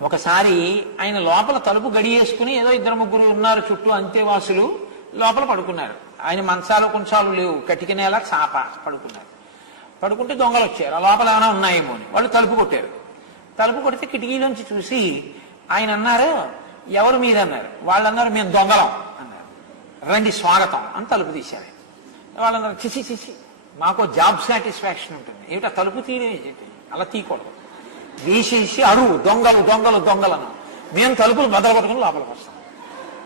ఒకసారి ఆయన లోపల తలుపు గడియేసుకుని ఏదో ఇద్దరు ముగ్గురు ఉన్నారు చుట్టూ అంతేవాసులు లోపల పడుకున్నారు. ఆయన మంచాలు కొంచాలు లేవు. కటిక నేల చాప పడుకున్నారు. పడుకుంటే దొంగలు వచ్చారు. ఆ లోపల ఏమైనా ఉన్నాయేమో అని. వాళ్ళు తలుపు కొట్టారు. తలుపు కొడితే కిటికీలోంచి చూసి ఆయన అన్నారు ఎవరు మీరు? అన్నారు. వాళ్ళు అన్నారు మేము దొంగలం అన్నారు. రండి స్వాగతం అని తలుపు తీశారు. వాళ్ళందరూ వాళ్ళు అన్నారు మాకు జాబ్ సాటిస్ఫాక్షన్ ఉంటుంది. ఏమిటా? తలుపు తీయడం అలా తీయకూడదు. వేసేసి అరువు దొంగలు దొంగలు దొంగలను. మేము తలుపులు బదలు కొట్టుకుని లోపలికి వస్తాం.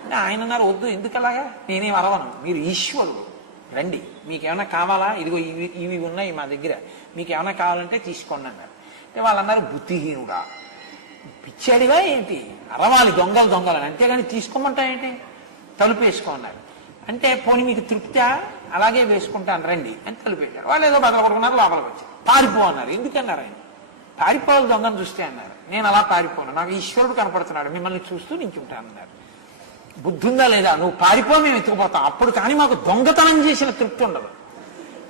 అంటే ఆయన అన్నారు వద్దు ఎందుకు అలాగా? నేనేం అరవను. మీరు ఈశ్వరుడు. రండి. మీకు ఏమైనా కావాలా? ఇదిగో ఇవి ఇవి ఉన్నాయి మా దగ్గర. మీకు ఏమైనా కావాలంటే తీసుకోండి అన్నారు. అంటే వాళ్ళు అన్నారు బుద్ధిహీనుడా. పిచ్చాడివా ఏంటి? అరవాలి దొంగలు దొంగలని. అంతేగాని తీసుకోమంటా ఏంటి? తలుపు వేసుకోన్నారు అంటే పోనీ మీకు తృప్తా? అలాగే వేసుకుంటాను రండి అని తలుపు పెట్టారు వాళ్ళు ఏదో బదలు కొడుకున్నారు లోపలికి వచ్చారు. పారిపో అన్నారు. ఎందుకన్నారు ఆయన? పారిపోవాలి దొంగను చూస్తే అన్నారు. నేను అలా పారిపోను నాకు ఈశ్వరుడు కనపడుతున్నాడు. మిమ్మల్ని చూస్తూ నించుంటాను అన్నారు. బుద్ధి ఉందా లేదా? నువ్వు పారిపో మేము ఎత్తుకుపోతాం. అప్పుడు కానీ మాకు దొంగతనం చేసిన తృప్తి ఉండదు.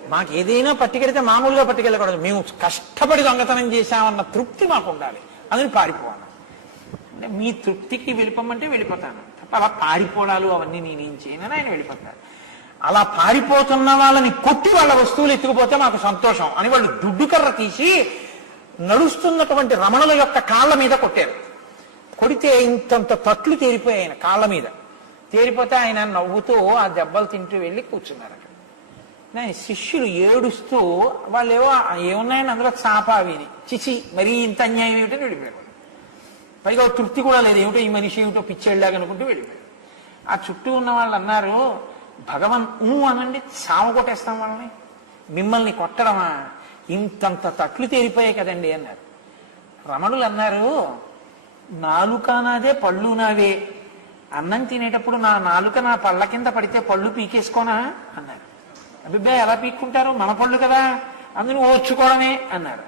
మాకు ఏదైనా పట్టుకెడితే మామూలుగా పట్టుకెళ్ళకూడదు. మేము కష్టపడి దొంగతనం చేశామన్న తృప్తి మాకు ఉండాలి. అందుని పారిపోవాలి. అంటే మీ తృప్తికి వెళ్ళిపోమంటే వెళ్ళిపోతాను. తప్ప అలా పారిపోవడాలు అవన్నీ నేనేం చేయనని ఆయన వెళ్ళిపోతారు. అలా పారిపోతున్న వాళ్ళని కొట్టి వాళ్ళ వస్తువులు ఎత్తుకుపోతే మాకు సంతోషం అని వాళ్ళు దుడ్డు కర్ర తీసి నడుస్తున్నటువంటి రమణుల యొక్క కాళ్ళ మీద కొట్టారు. కొడితే ఇంతంత తట్లు తేరిపోయాయి ఆయన కాళ్ళ మీద. తేరిపోతే ఆయన నవ్వుతూ ఆ దెబ్బలు తింటూ వెళ్ళి కూర్చున్నారు అక్కడ. నేను శిష్యులు ఏడుస్తూ వాళ్ళు ఏవో ఏమున్నాయని అందులో చాప అవిని చిచి మరీ ఇంత అన్యాయం ఏమిటని వెళ్ళిపోయారు పైగా తృప్తి కూడా లేదు. ఏమిటో ఈ మనిషి ఏమిటో పిచ్చేళ్ళాగా అనుకుంటూ వెళ్ళిపోయారు. ఆ చుట్టూ ఉన్న వాళ్ళు అన్నారు భగవన్ ఊ అనండి సామ కొట్టేస్తాం వాళ్ళని. మిమ్మల్ని కొట్టడమా? ఇంతంత తట్లు తేరిపోయాయి కదండి అన్నారు. రమణులు అన్నారు నాలుక నాదే పళ్ళు నావే. అన్నం తినేటప్పుడు నా నాలుక నా పళ్ళ కింద పడితే పళ్ళు పీకేసుకోనా? అన్నారు. అభిప్రాయం ఎలా పీక్కుంటారు? మన పళ్ళు కదా. అందుని ఓర్చుకోవడమే అన్నారు.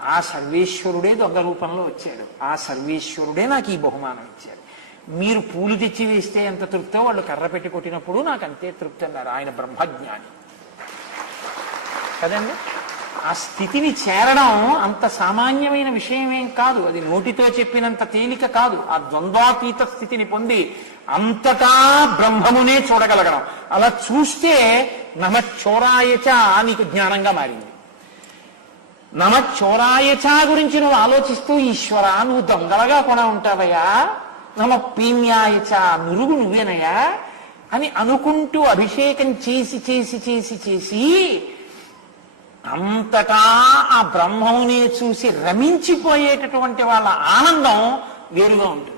ఆ సర్వేశ్వరుడే దొంగ రూపంలో వచ్చాడు. ఆ సర్వేశ్వరుడే నాకు ఈ బహుమానం ఇచ్చాడు. మీరు పూలు తెచ్చి వేస్తే ఎంత తృప్తో వాళ్ళు కర్ర పెట్టి కొట్టినప్పుడు నాకు అంతే తృప్తి అన్నారు ఆయన బ్రహ్మజ్ఞాని. కదండి? ఆ స్థితిని చేరడం అంత సామాన్యమైన విషయమేం కాదు. అది నోటితో చెప్పినంత తేలిక కాదు. ఆ ద్వంద్వాతీత స్థితిని పొంది అంతటా బ్రహ్మమునే చూడగలగడం. అలా చూస్తే నమచ్చోరాయచ నీకు జ్ఞానంగా మారింది. నమచ్చోరాయచ గురించి నువ్వు ఆలోచిస్తూ ఈశ్వర నువ్వు దొంగలగా కూడా ఉంటావయ్యా. నమ పీమ్యాయచ నురుగు నువ్వేనయ్యా అని అనుకుంటూ అభిషేకం చేసి చేసి చేసి చేసి అంతటా ఆ బ్రహ్మమునే చూసి రమించిపోయేటటువంటి వాళ్ళ ఆనందం వేరుగా ఉంటుంది.